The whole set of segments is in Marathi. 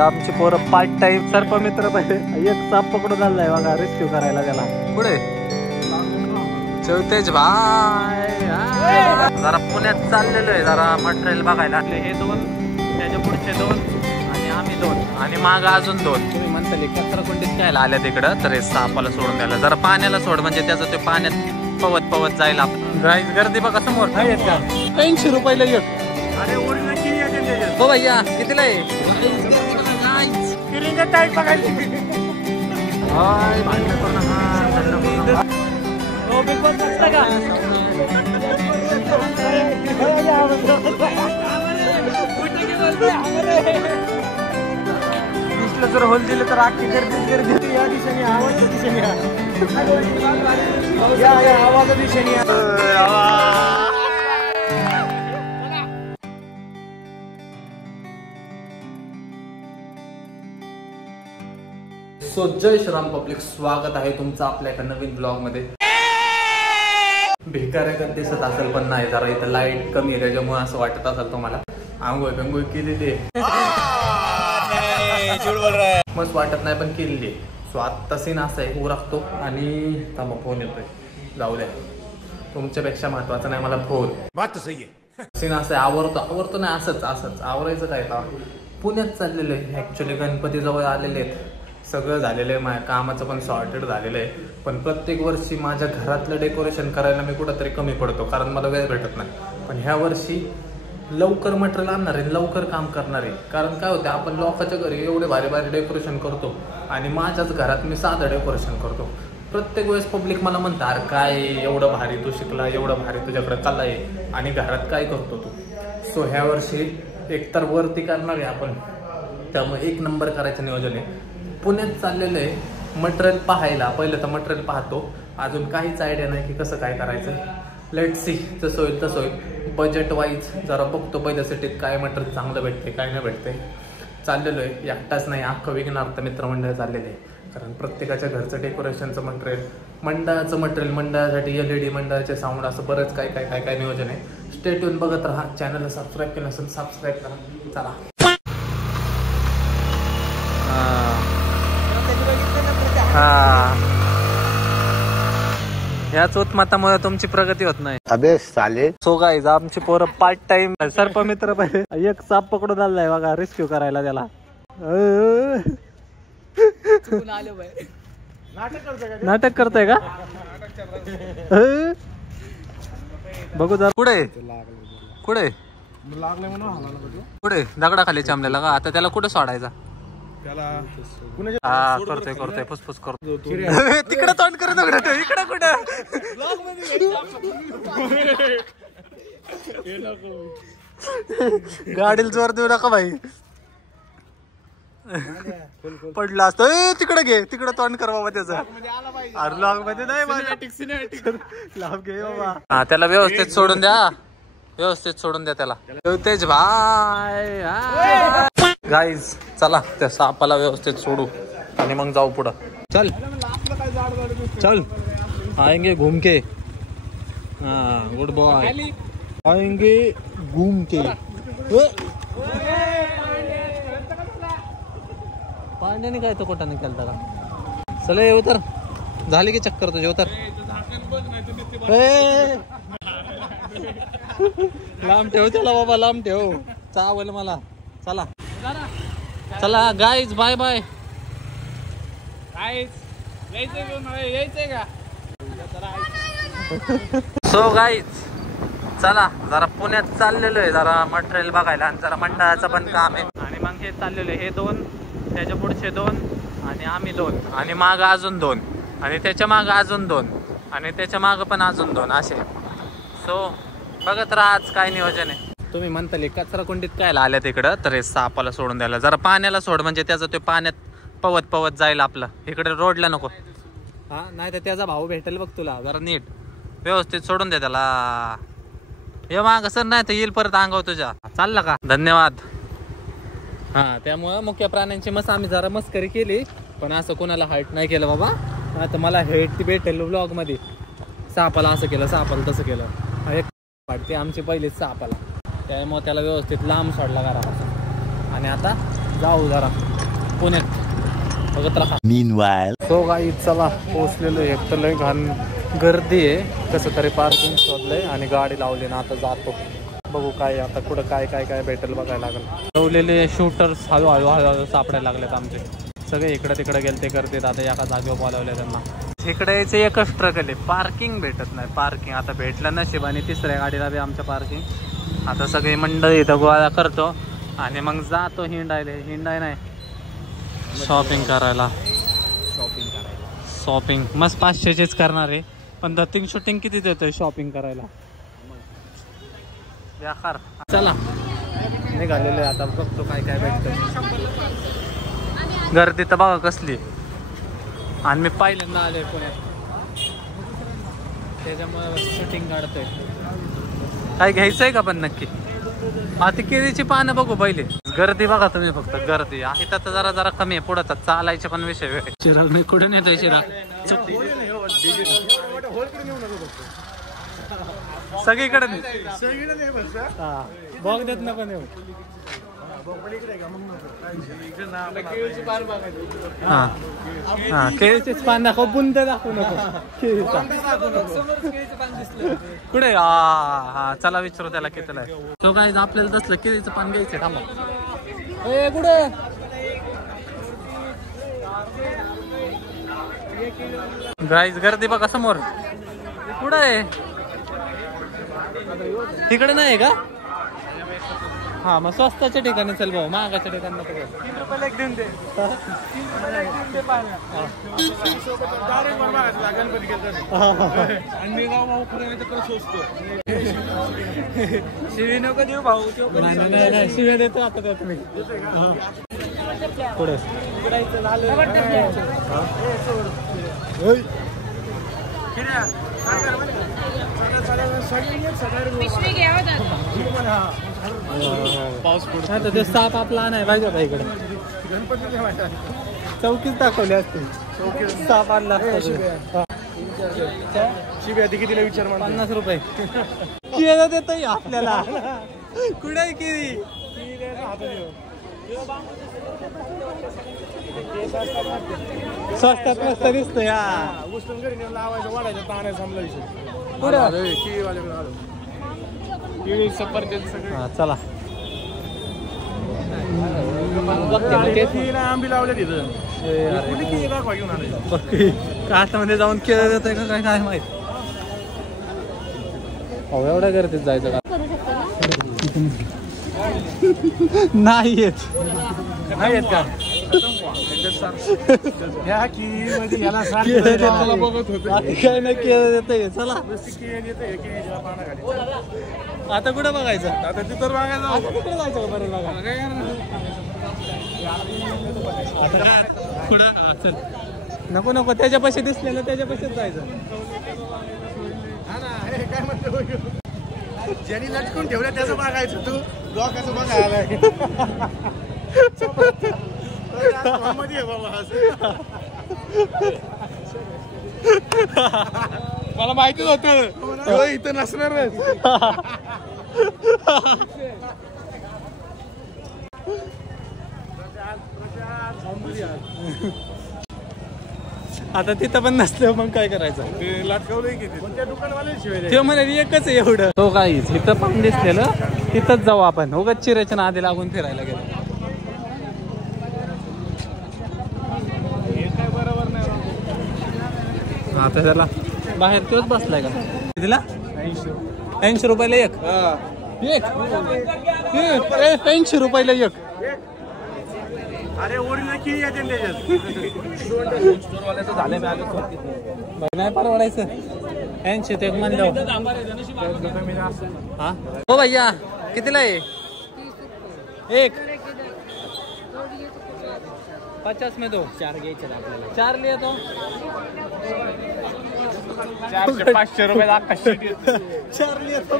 आमची पोरं पार्ट टाइम सर्पमित्र एक साप पकडून आलाय बघा रेस्क्यू करायला त्याला. पुढे चौतेज भाई जरा पुण्यात चाललेलो आहे जरा मटेरियल बघायला. हे 2 त्याच्या पुढचे 2 आणि आम्ही 2 आणि माग अजून 2. तुम्ही म्हणताले कचरा कुंडीत काय आल्या तिकडं तर हे सापाला सोडून द्यायला जरा पाण्याला सोड म्हणजे त्याचं ते पाण्यात पवत पवत जाईल. आपण गर्दी बघा समोर 80 रुपयाला एक. अरे हो भैया कितीला आहे? जर होल दिलं तर आखी गर्दी या दिशेने आवाज दिशेने आवाज दिशेने. सो जय श्रीराम पब्लिक, स्वागत आहे तुमचं आपल्या एका नवीन ब्लॉग मध्ये. भिकाऱ्याकडे दिसत असेल पण नाही, जरा इथं लाईट कमी आहे त्याच्यामुळे असं वाटत असेल तुम्हाला. आंघोळ गंगोळ केलेली मस्त वाटत नाही पण केलेली. सो आत्ता सीन असा आहे उरकतो आणि थांबा फोन येतोय जाऊ द्या, तुमच्यापेक्षा महत्वाचं नाही मला फोन. बात सही आहे. सीन असं आहे आवरतो नाही असंच आवरायचं काय का. पुण्यात चाललेलं आहे ऍक्च्युली, गणपती जवळ आलेले आहेत, सगळं झालेलं आहे, माझ्या कामाचं पण सॉर्टेड झालेलं आहे. पण प्रत्येक वर्षी माझ्या घरातलं डेकोरेशन करायला मी कुठंतरी कमी पडतो कारण मला वेळ भेटत नाही. पण ह्या वर्षी लवकर मटेरियल आणणार आहे, लवकर काम करणार आहे. कारण काय होतं आपण लोकांच्या घरी एवढे भारी भारी डेकोरेशन करतो आणि माझ्याच घरात मी साधं डेकोरेशन करतो. प्रत्येक वेळेस पब्लिक मला म्हणतं अरे काय एवढं भारी तू शिकला, एवढं भारी तुझ्याकडे कला आहे आणि घरात काय करतो तू. सो ह्या वर्षी एकतर वरती करणार आहे आपण, त्यामुळे 1 नंबर करायचं नियोजन आहे. पुण्यात चाललेलं आहे मटेरियल पाहायला. पहिलं तर मटेरियल पाहतो, अजून काहीच आयडिया नाही की कसं काय करायचं. लेट सी, जसं होईल तसं होईल. बजेट वाईज जरा बघतो पहिल्या सिटीत काय मटेरियल चांगलं भेटते काय नाही भेटते. चाललेलो आहे एकटाच नाही, अख्खं विकणार तर मित्रमंडळ चाललेलं आहे. कारण प्रत्येकाच्या घरचं डेकोरेशनचं मटेरियल, मंडळाचं मटेरियल, मंडळासाठी LED, मंडळाचे साऊंड, असं बरंच काय नियोजन आहे. स्टे ट्यून बघत राहा. चॅनलला सबस्क्राईब केलं असेल सबस्क्राईब करा. चला याच उत्मातामुळे तुमची प्रगती होत नाही. अबे साले. सो गाईज आमची पोरं पार्ट टाइम सर्पमित्र एक साप पकडून आलाय बघा रेस्क्यू करायला त्याला. नाटक करताय का? बघू जरा. कुठे दगडाखाली चांबलेला का? आता त्याला कुठे सोडायचा? करतोय फुसफुस करतो. तिकडे तोंड करत इकडे कुठं गाडीला जोर देऊ नका भाई, पडला असतो. तिकडे घे, तिकडे तोंड कर बाबा त्याचं. अरे लॉग मध्ये नाही लाभ घे बाबा. हा त्याला व्यवस्थित सोडून द्या, व्यवस्थित सोडून द्या त्याला. तेज भाई गाईज चला त्या सापाला व्यवस्थित सोडू आणि मग जाऊ पुढं. चल आएंगे घूम के. हाँ गुड बॉय, आएंगे घूम के. पाण्याने काय तो कोटा निघालता का? चला ये उतर, झाली की चक्कर तुझे, उतर. लांब ठेव त्याला बाबा, लांब ठेव, चावल मला. चला चला guys, bye bye. So guys चला जरा पुण्यात चाललेलो आहे जरा मटेरियल बघायला आणि जरा मंडळाचं पण काम आहे. आणि मग हे चाललेलो आहे, हे 2 त्याच्या पुढचे 2 आणि आम्ही 2 आणि माग अजून 2 आणि त्याच्या माग अजून 2 आणि त्याच्या माग पण अजून 2 असे. सो बघत राहा आज काय नियोजन आहे. तुम्ही म्हणताले कचरा कुंडीत काय आल्या तिकडं तर हे सापाला सोडून द्यायला जरा पाण्याला सोड म्हणजे त्याचं ते पाण्यात पवत पवत जाईल. आपलं इकडे रोडला नको. हा नाही तर त्याचा भाऊ भेटेल बघ तुला. जरा नीट व्यवस्थित सोडून दे त्याला. हे माग सर नाही तर येईल परत अंगावर तुझ्या. चालला का? धन्यवाद. हा त्यामुळं मुख्य प्राण्यांची मस्त आम्ही जरा मस्करी केली पण असं कोणाला हाईट नाही केलं बाबा. आता मला हेट भेटेल ब्लॉग मध्ये. सापाला असं केलं, सापाला तसं केलं. एक वाटते आमची पहिलीच सापाला, त्यामुळे त्याला व्यवस्थित लांब सोडला घरापासून आणि आता जाऊ जरा पुण्यात बघत राहा. सो गाईज चला पोहोचलेलो. एक तर लय घाण गर्दी आहे. कसं तरी पार्किंग शोधलंय आणि गाडी लावली ना आता जातो. बघू काय आता पुढं काय काय काय भेटेल बघायला लागेल. ठेवलेले शूटर्स हळूहळू सापडायला लागलेत आमचे. सगळे इकडे तिकडे गेले ते करतात. आता एका जागेवर बोलावले त्यांना. इकडे यायचं एकच स्ट्रगल आहे, पार्किंग भेटत नाही. पार्किंग आता भेटलं नशिबाने तिसऱ्या गाडीला बी आमच्या पार्किंग. आता सगळी मंडळी इथं गोळा करतो आणि मग जातो हिंडाय नाही शॉपिंग करायला. शॉपिंग मस्त 500चीच करणार आहे. पण धतिंग शूटिंग किती देतोय शॉपिंग करायला व्याखार. चला निघालेलो आता बघतो काय काय भेटतंय. गर्दी तर बघा कसली. आणि मी पहिल्यांदा आलोय पुण्यात त्याच्यामुळे शूटिंग काढतोय. काय घ्यायचंय का पण नक्की. आता केळीची पानं बघू पहिले. गर्दी बघा तुम्ही फक्त गर्दी आहे तर जरा जरा कमी आहे. पुढे चालायचे पण विषय वेळ. चिराग नाही कुठून येतोय चिराग. सगळीकडे बघ देत नको नेऊ. हा हा केळीचेच पान दाखव. बुंद दाखवू नको. कुठे हा चला विचारू त्याला कितीला आहे तो. काय आपल्याला तसलं केळीचं पान घ्यायचं. थांबा कुठे गाईज गर्दी बघा समोर. कुठं आहे तिकडे नाही का. हा मग स्वस्ताच्या ठिकाणी चल भाऊ. महागाच्या ठिकाणी नको. देऊन दे शिवी नको देऊ भाऊ. नाही शिव्या देतो आता त्या तुम्ही. पुढे पाऊस पडतो ते साप आपला नाही पाहिजे होता इकडे. चौकीच दाखवली असते. साप आणला शिव्या कितीला विचार. 50 रुपये शिव्या देतोय आपल्याला. कुठे केळी स्वस्तात मस्त दिसतोय. चला आंबी लावले तिथं. काठामध्ये जाऊन केलं जातंय का काय काय माहित. हो एवढ्या गर्दीत जायचं का. नाही येत का. काय नाही केलं देत. चला आता कुठं बघायचं. आता तिथं बघायचं. कुठे जायचं बरं चल. नको नको त्याच्या पैसे दिसले ना त्याच्या पैसेच जायचं. काय म्हणतो ज्यांनी लटकून ठेवलं त्याचं बघायचं. तू लोकांचं बघायला मला माहितीच होतं इथं नसणार. आता तिथं पण नसलं मग काय करायचं. ते म्हणे एकच आहे एवढं. तो काही इथं पण दिसलेलं तिथंच जाऊ आपण. उगाच चिऱ्याच्या नादी लागून फिरायला गेलो. आता त्याला बाहेर तोच बसलाय का. तिला 80 रुपयाला एक. 80 रुपयाला एक. अरे नाही परवडायचं. 80 ते एक म्हणलं. हा हो भैया कितीला आहे एक. 50 में 2 4 घ्यायचे आपल्याला. 4 लिया तो 500 रुपये. 4 लिया तो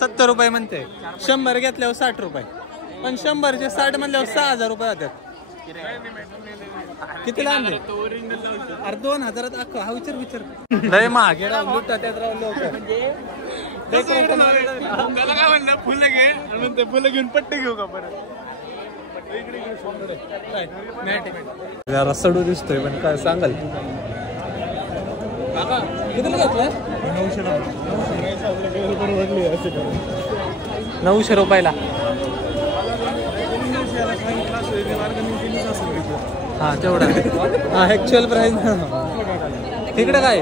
70 रुपये म्हणते. 100 घेतल्यावर 60 रुपये. पण 100चे 60 म्हणल्यावर 6000 रुपये होतात. कितीला आणले. अरे 2000 हा विचार लय महाग लुटा त्यात राव लोक. त्याला काय म्हणणं फुलं घे आणि ते फुलं घेऊन पट्टे घेऊ का परत. जरा सडू दिसतोय पण काय सांगाल. कितीला घेतलं? 900 रुपयाला. हा तेवढा हा ऍक्च्युअल प्राइस. तिकडे काय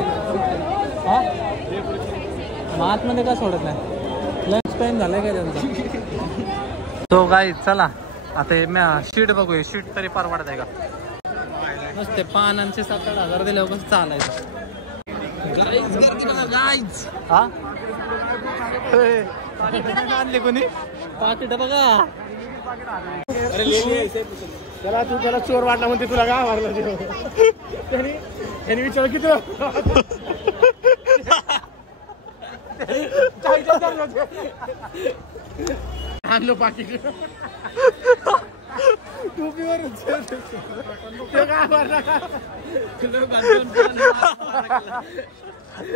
आतमध्ये का सोडत नाही. लंच टाइम झालाय काय त्यांचा. तो काय चला आता शीट बघूया. शीट तरी परवडत आहे का. मस्त पानांचे 7-8 हजार दिल्यावर कसं चालायचं. गाईज गर्दी बघा गाईज. हा आणले कोणी पाकिट बघा. त्याला तू त्याला चोर वाटला म्हणते तुला काय मारलं त्यांनी विचार किती आणलो पाकिट टोपीवर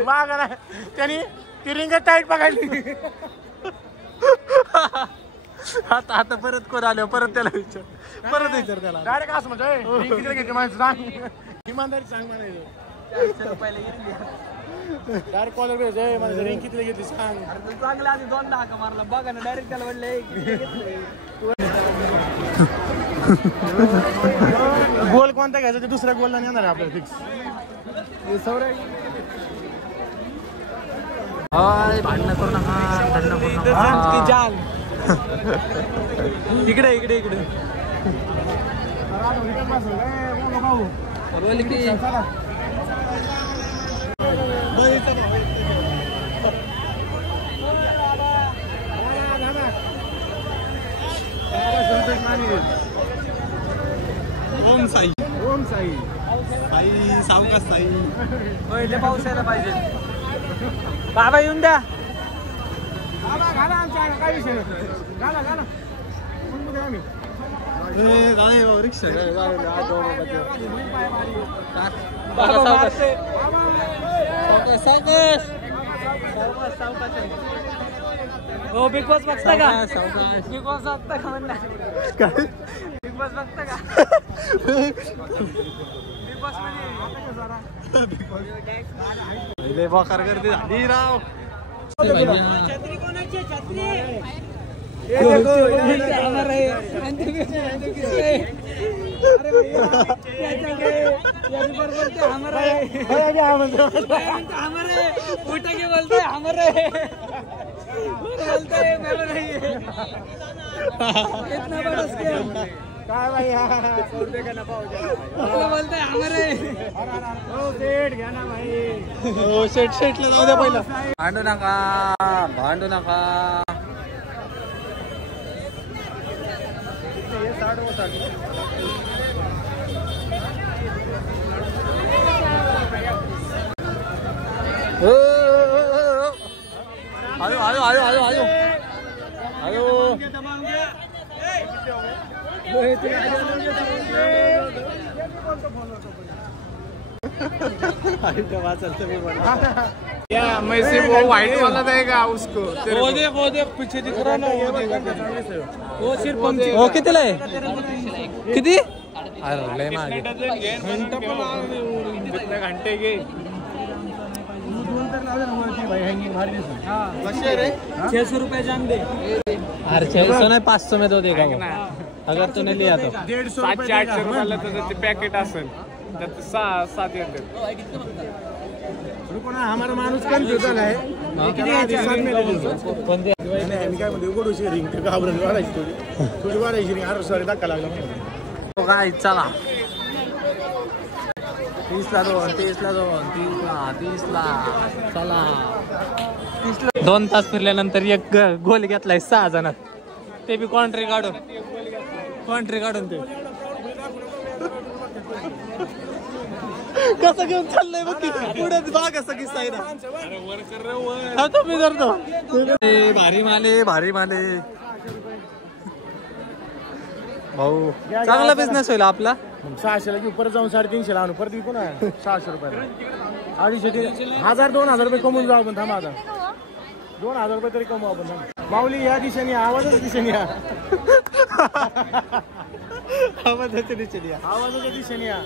माग नाही त्यांनी ती रिंग टाईट बघायली. आता परत कोण आलो परत त्याला विचार त्याला डायरेक्ट असं म्हणजे किती घेते माणसं सांग. इमानदारी सांग म्हणायचं. 400 रुपयाला घेतली. डायरेक्ट कॉलर भेटायचं म्हणजे रिंग कितीला घेतली सांग. चांगला आधी 2 हाका मारला बघा ना. डायरेक्ट त्याला म्हणले गोल कोणता घ्यायचा ते दुसऱ्या गोलला नेणार आहे आपल्याला फिक्स. भांडणं करू नका. थंड करू नका. इकडे इकडे इकडे बोल की ओम साई ओम साई साई सावकाश साई. पहिले पाऊस यायला पाहिजे. बाबा येऊन द्या. घाला आमच्या काय विषय नाही. घाला घाला आम्ही रिक्षा हो. बिग बॉस बघता का. बिग बॉस बघता का म्हणला. बिग बॉस बघता का. बिग बॉस मध्ये बकार करते झाली राव. छत्री कोणाची छत्री. उठा के बोलते हमारे बोलते मेरा नहीं है. इतना बड़ा स्कैम काय भाई. 100 रुपये का नफा हो जाएगा. बोलते हमारे. सेट घ्या ना भाई. शेटला जाऊ द्या पहिला. भांडू नका भांडू नका. आयो आयो आयो आयो आयो आयो. मैं से वो व्हाइट वाला देगा उसको. वो देख पीछे दिख रहा ना. वो सिर्फ वो कितीला आहे. किती. अरे लय महाग. घंटे घे. 600 रुपये जान दे. अरे 600 नाही 500 में तो देगा अगर तूने लिया तो. 700-800 रुपयाला त्याचं ते पॅकेट असेल त्यात 7 येतात. हमारा माणूस कन्फ्युज आहे. काय म्हणते उघडूशी रिंग घाबरून वाढायची थोडी वाढायची रिंग. अरे सॉरी धक्का लागला. काय चला 30ला 2 30ला 2 30ला चला 30ला. 2 तास फिरल्यानंतर एक गोल घेतलाय 6 जणात. ते बी कॉन्ट्री काढून ते कसं घेऊन चाललंय बघ. पुढे भाग असं किस्सा आहे ना. तुम्ही करतो भारी माले भाऊ. चांगला बिझनेस होईल आपला. 600 ला घेऊ परत जाऊन 350 आणू परत विकू ना. 600 रुपयाला 250 1000-2000 रुपये कमवून जाऊ. पण थांबा आता 2000 रुपये तरी कमवू आपण. माऊली या दिशेने आवाजाच्या दिशेने या. आवाजाच्या दिशेने या. आवाजाच्या दिशेने या.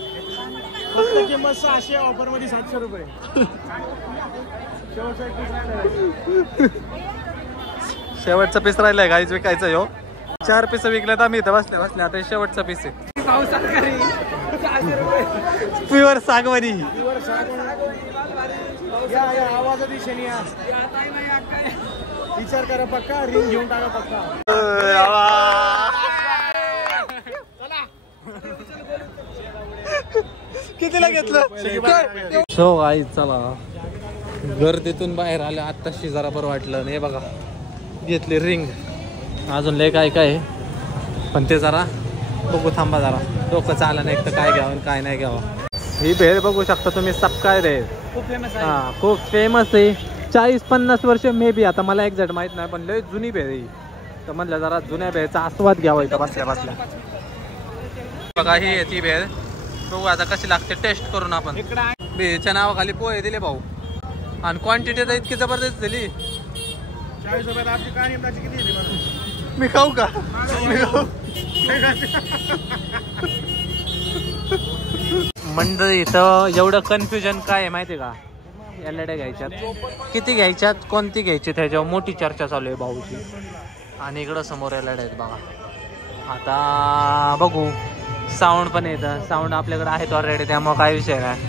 फक्त किंमत 600, ऑफर मध्ये 700 रुपये. शेवटचा पीस राहिलाय गाईच विकायचं यो. 4 पीस विकल्यात आम्ही इथं बसल्या बसल्या. आता शेवटचा पीस आहे. प्युअर सागवानी. या आवाजाच्या दिशेने या. विचार करा पक्का. रिंग घेऊन टाका पक्का. कितीला घेतलं? सो गाईज चला गर्दीतून बाहेर आले आत्ताशी जरा बरं वाटलं. हे बघा घेतली रिंग. अजून लय काय काय पण ते जरा बघू थांबा जरा. डोकं चाललं नाही तर काय घ्यावं काय नाही घ्यावं. ही भेळ बघू शकता तुम्ही. सबकाय भेळ खूप फेमस आहे. 40-50 वर्ष मे बी. आता मला एक्झॅक्ट माहित नाही पण लय जुनी भेळ आहे. तर म्हणलं जरा जुन्या भेळचा आस्वाद घ्यावा इथं बसल्या बसल्या. बघा ही आहे ती भेळ. बघू आता कशी लागते टेस्ट करून आपण. भेळच्या नावाखाली पोहे दिले भाऊ आणि क्वांटिटी तर इतकी जबरदस्त दिली. 40 रुपयात आपली कहाणी किती दिली? मी खाऊ का? मंडळी इथं एवढं कन्फ्युजन काय आहे माहिती का? एलड्या घ्यायच्यात किती घ्यायच्यात कोणती घ्यायची त्याच्यावर मोठी चर्चा चालू आहे भाऊची. आणि इकडं समोर एलड्या आहेत बघा. आता बघू. साऊंड पण येतं. साऊंड आपल्याकडे आहेत ऑलरेडी त्यामुळे काय विषय नाही.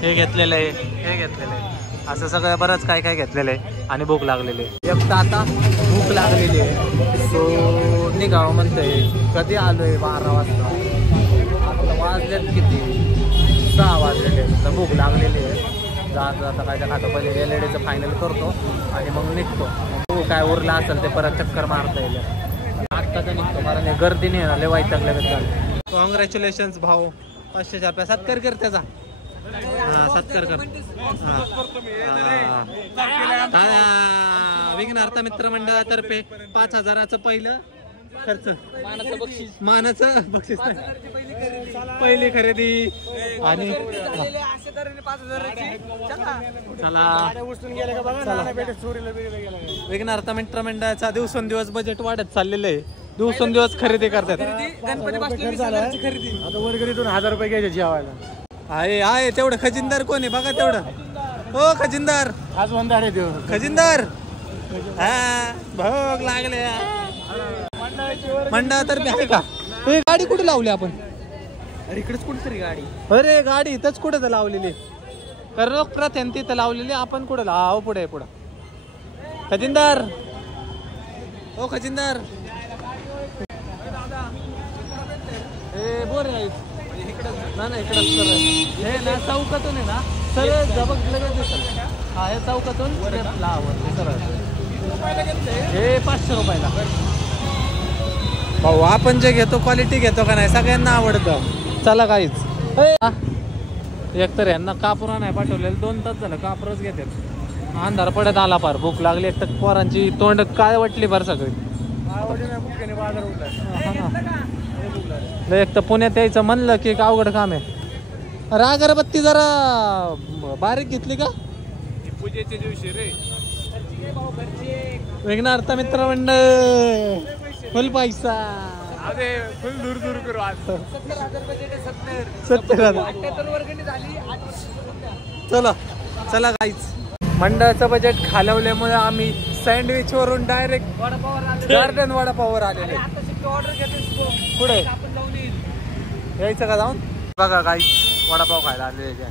हे घेतलेलं आहे हे घेतलेलं आहे असं सगळं बरंच काय काय घेतलेलं आहे. आणि भूक लागलेली आहे. एक तर आता भूक लागलेली आहे. सो निघावं म्हणतोय. कधी आलोय 12 वाजता. आता वाजलेत किती? 6 वाजलेले. तर भूक लागलेली आहे. जाता जाता काय खातो पहिले एलईडीचं फायनल करतो आणि मग निघतो. मग काय उरला असेल ते परत चक्कर मारता येईल. आत्ता तर निघतो कारण हे गर्दी नाही ना लय वाईटल्या झालं. कॉंग्रॅच्युलेशन्स भाऊ. 500 रुपये सत्कार कर त्याचा. हा सत्कार कर. विघ्नार्थ मित्र मंडळातर्फे 5000चं पहिलं खर्च. मानाचं बक्षीस पहिली खरेदी. आणि विघ्नार्थ मित्र मंडळाचा दिवसेंदिवस बजेट वाढत चाललेलं आहे. दिवसेंदिवस खरेदी करतात. आता वर्गणीतून 1000 रुपये घ्यायचे जेवायला. आहे आहे तेवढं. खजिनदार कोण आहे बघा तेवढं. हो खजिनदार. आज वंदार आहे देव. खजिनदार. हा भोग लागले. मंडळातर्फे आहे का? गाडी कुठे लावली आपण? अरे इकडेच कुठेतरी गाडी. अरे गाडी इथंच कुठे तर लावलेली. कर्णक प्रथेन तिथं लावलेली. आपण कुठे लाव? पुढे पुढे. खजिनदार. हो खजिनदार. हे बोर नाही इकडं हे ना चौकातून आहे ना सर जबक लगेच दिसेल. हा हे चौकातून हे 500 रुपयाला. भाऊ आपण जे घेतो क्वालिटी घेतो का नाही सगळ्यांना आवडतं. चला काहीच. एकतर यांना कापुरा नाही पाठवलेलं. 2 तास झालं कापुरच घेतात. अंधार पडत आला फार. भूक लागली. एक तर पोरांची तोंड काय वाटली फार सगळी. एक तर पुण्यात यायचं म्हणलं की अवघड काम आहे. अरे अगरबत्ती जरा बारीक घेतली का? पूजेच्या दिवशी रे. विघ्नार्थ मित्र मंडळ फुल पैसा. अरे फुल दूर दूर करू आज. 70,000. चला चला काहीच. मंडळाचं बजेट खालवल्यामुळे आम्ही सँडविच वरून डायरेक्ट गार्डन वडापाववर आलेले. पुढे यायचं का जाऊन? बघा काही वडापाव खायला आलेले.